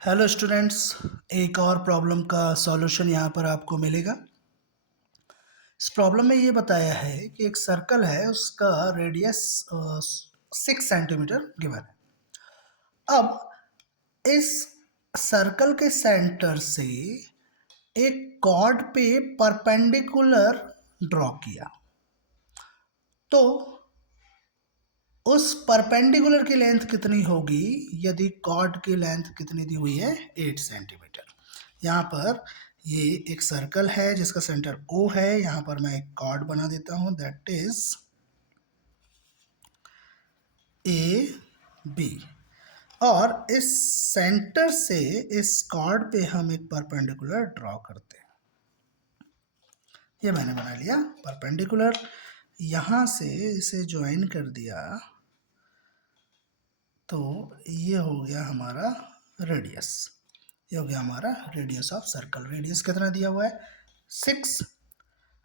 Hello students, एक और problem का सॉल्यूशन यहाँ पर आपको मिलेगा। इस प्रॉब्लम में ये बताया है कि एक सर्कल है, उसका रेडियस 6 सेंटीमीटर गिवन है। अब इस सर्कल के सेंटर से एक कॉर्ड पे परपेंडिकुलर ड्रॉ किया, तो उस परपेंडिकुलर की लेंथ कितनी होगी यदि कॉर्ड की लेंथ कितनी दी हुई है 8 सेंटीमीटर। यहाँ पर ये एक सर्कल है जिसका सेंटर O है। यहाँ पर मैं एक कॉर्ड बना देता हूँ, दैट इज AB, और इस सेंटर से इस कॉर्ड पे हम एक परपेंडिकुलर ड्रॉ करते हैं। ये मैंने बना लिया परपेंडिकुलर, यहाँ से इसे ज्वाइन कर दिया, तो ये हो गया हमारा रेडियस। ये हो गया हमारा रेडियस ऑफ सर्कल। रेडियस कितना दिया हुआ है 6।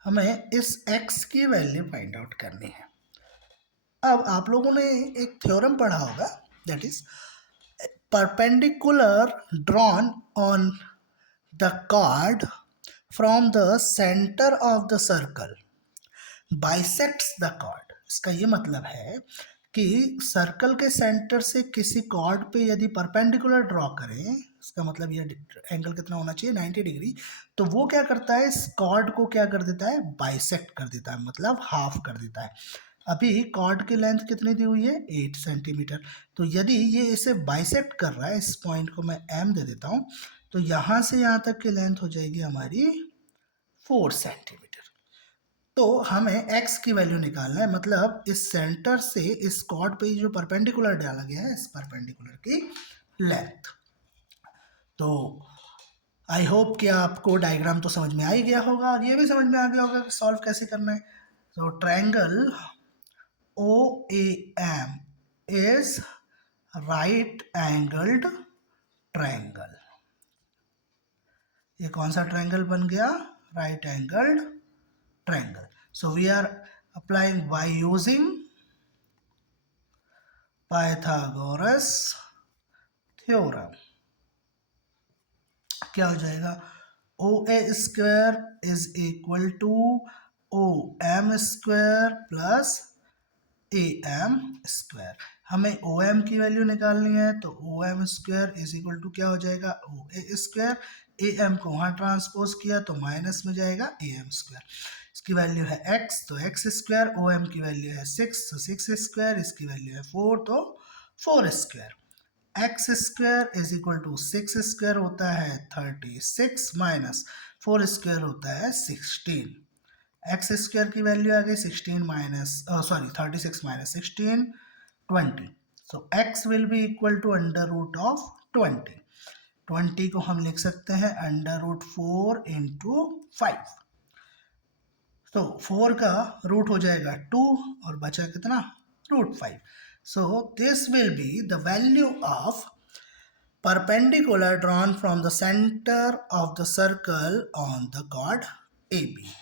हमें इस x की वैल्यू फाइंड आउट करनी है। अब आप लोगों ने एक थ्योरम पढ़ा होगा, that is perpendicular drawn on the chord from the centre of the circle bisects the chord. इसका ये मतलब है कि सर्कल के सेंटर से किसी कॉर्ड पे यदि परपेंडिकुलर ड्रॉ करें, इसका मतलब ये एंगल कितना होना चाहिए 90 डिग्री, तो वो क्या करता है, इस कॉर्ड को क्या कर देता है, बाइसेक्ट कर देता है, मतलब हाफ कर देता है। अभी कॉर्ड की लेंथ कितनी दी हुई है 8 सेंटीमीटर, तो यदि ये इसे बाइसेक्ट कर रहा है, इस पॉइंट को मैं M दे देता हूँ, तो यहाँ से यहाँ तक की लेंथ हो जाएगी हमारी 4 सेंटीमीटर। तो हमें x की वैल्यू निकालना है, मतलब इस सेंटर से इस कॉर्ड पे जो परपेंडिकुलर डाला गया है, इस परपेंडिकुलर की लेंथ। तो आई होप कि आपको डायग्राम तो समझ में आ ही गया होगा, और ये भी समझ में आ गया होगा कि सॉल्व कैसे करना है। तो triangle OAM is right angled triangle. ये कौन सा ट्रायंगल बन गया, right angled triangle. So we are applying by using Pythagoras theorem. क्या हो जाएगा, OA square is equal to OM square plus AM square. हमें OM की वैल्यू निकालनी है, तो OM square is equal to क्या हो जाएगा, OA स्क्वायर। AM को वहाँ ट्रांसपोज किया तो माइनस में जाएगा AM स्क्वायर। इसकी वैल्यू है x, तो x स्क्वायर। OM की वैल्यू है 6, तो 6 स्क्वायर। इसकी वैल्यू है 4, तो 4 square. X square is equal to 6 square होता है 36 माइनस 4 स्क्वायर होता है 16। एक्स स्क्वायर की वैल्यू आ गई 16 minus 36 minus 16 20। So X will be equal to under root of 20। 20 को हम लिख सकते हैं अंडर रूट 4 इंटू 5। तो 4 का रूट हो जाएगा 2 और बचा कितना, root 5। So this will be the value of perpendicular drawn from the center of the circle on the chord AB.